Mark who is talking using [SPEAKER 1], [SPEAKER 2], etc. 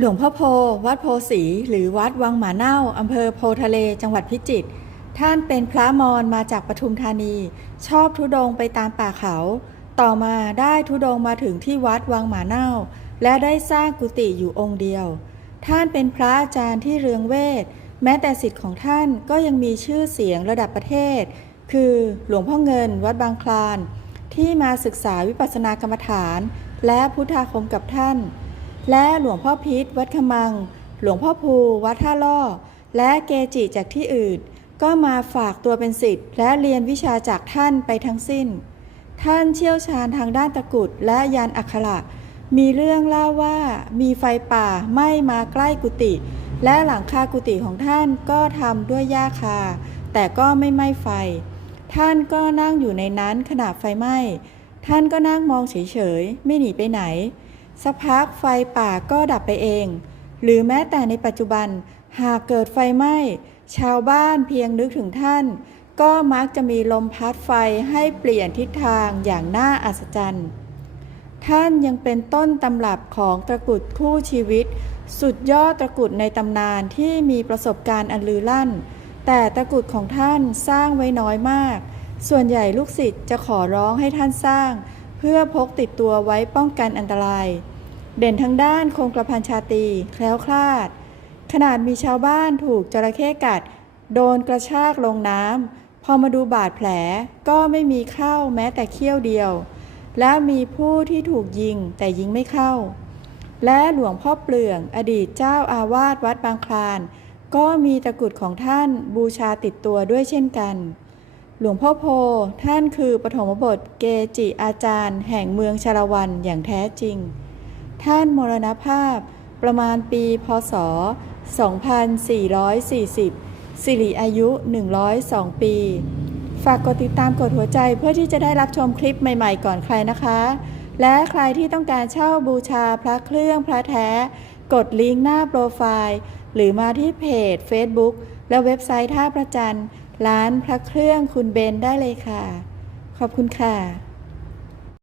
[SPEAKER 1] หลวงพ่อโพ วัดโพสีหรือวัดวังหมาเน่าอำเภอโพทะเล จังหวัดพิจิตร ท่านเป็นพระมอญมาจากปทุมธานี ชอบทุดงไปตามป่าเขา ต่อมาได้ทุดงมาถึงที่วัดวังหมาเน่า และได้สร้างกุฏิอยู่องค์เดียว ท่านเป็นพระอาจารย์ที่เรืองเวท แม้แต่สิทธิ์ของท่านก็ยังมีชื่อเสียงระดับประเทศ คือหลวงพ่อเงินวัดบางคลาน ที่มาศึกษาวิปัสสนากรรมฐาน และพุทธาคมกับท่าน และหลวงพ่อพิษวัดขมัง หลวงพ่อภูวัดท่าล่อ และเกจิจากที่อื่น ก็มาฝากตัวเป็นศิษย์และเรียนวิชาจากท่านไปทั้งสิ้น ท่านเชี่ยวชาญทางด้านตะกุดและยานอักขระมีเรื่องเล่าว่ามีไฟป่าไหม้มาใกล้กุฏิและหลังคากุฏิของท่านก็ทำด้วยหญ้าคา แต่ก็ไม่ไหม้ไฟ ท่านก็นั่งอยู่ในนั้นขณะไฟไหม้ ท่านก็นั่งมองเฉยๆ ไม่หนีไปไหน สักพักไฟป่าก็ดับไปเอง หรือแม้แต่ในปัจจุบันหากเกิดไฟไหม้ชาวบ้านเพียงนึกถึงท่าน ก็มักจะมีลมพัดไฟให้เปลี่ยนทิศทางอย่างน่าอัศจรรย์ ท่านยังเป็นต้นตำรับของตะกุดคู่ชีวิต สุดยอดตะกุดในตำนานที่มีประสบการณ์อันลือลั่น แต่ตะกุดของท่านสร้างไว้น้อยมาก ส่วนใหญ่ลูกศิษย์จะขอร้องให้ท่านสร้าง เพื่อพกติดตัวไว้ป้องกันอันตราย เด่นทั้งด้านคงกระพันชาตีแคล้วคลาด ขนาดมีชาวบ้านถูกจระเข้กัด โดนกระชากลงน้ำพอมาดูบาดแผลก็ไม่มีเข้าแม้แต่เขี้ยวเดียว และมีผู้ที่ถูกยิงแต่ยิงไม่เข้า และหลวงพ่อเปลืองอดีตเจ้าอาวาสวัดบางคลาน ก็มีตะกรุดของท่านบูชาติดตัวด้วยเช่นกันหลวงพ่อโพท่านคือปฐมบทเกจิอาจารย์ แห่งเมืองชาละวันอย่างแท้จริง ท่านมรณภาพประมาณปีพศ 2440 สิริอายุ 102 ปี ฝากกดติดตามกดหัวใจเพื่อที่จะได้รับชมคลิปใหม่ๆก่อนใครนะคะ และใครที่ต้องการเช่าบูชาพระเครื่องพระแท้ กดลิงก์หน้าโปรไฟล์ หรือมาที่เพจ Facebook และเว็บไซต์ท่าประจันร้านพระเครื่องคุณเบนได้เลยค่ะ ขอบคุณค่ะ